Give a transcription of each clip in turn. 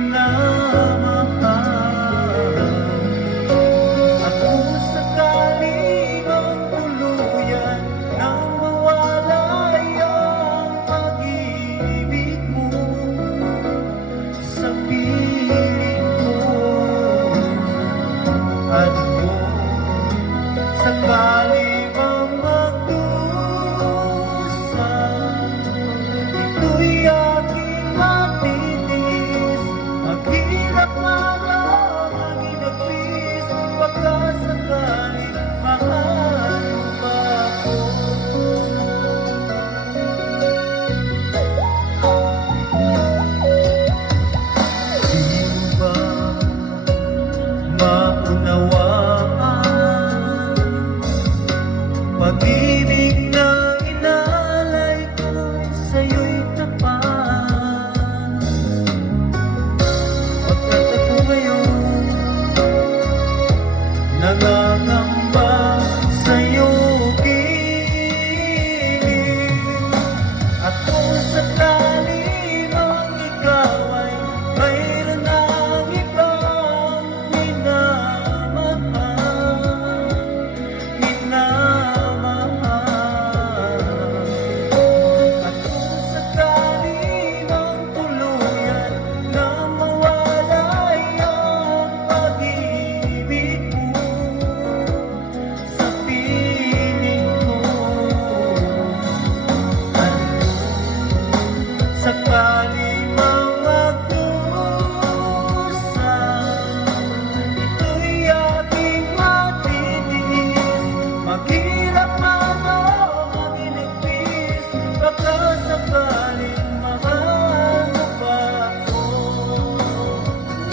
minamahal. At kung sakali mang tuluyan nang mawalay ang pag-ibig mo sa piling ko, at kung sakali mang magdusa, ito'y aking matitiis. Maghirap man ang maginagpis, baka sakali mahal mo pa ako. Di mo ba maunawaan pag-ibig na inalay ko sa'yo'y tapat? Pagkat ako ngayon nangangamba sa'yo piling. At kung sakali mang ikaw ay mayroon ng ibang minamahal, at kung sakali mang tuluyan na mawalay ang pag-ibig mo sa piling ko, at sakali mang magdusa, ito'y aking matitiis. Maghirap man o maginagpis, baka sakaling mahal mo pa ako.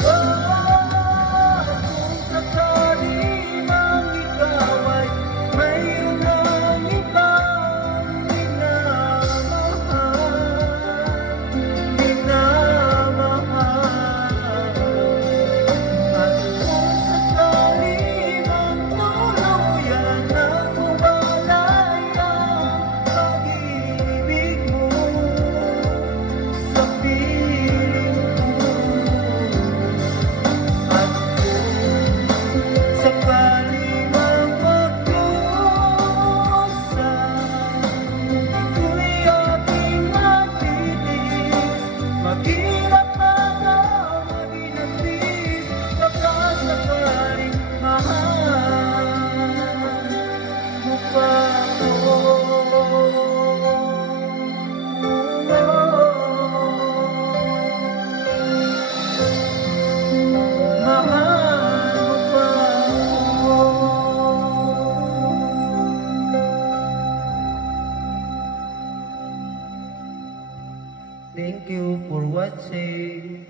At kung sakali mang ikaw ay mayroon ng ibang minamahal, at kung sakali mang tuluyan nang mawalay ang pag-ibig mo sa piling ko, at kung sakali mang magdusa, ito'y aking matitiis. Maghirap man o maginagpis, baka sakaling mahal mo pa ako. Mahal mo pa ako. Thank you for watching.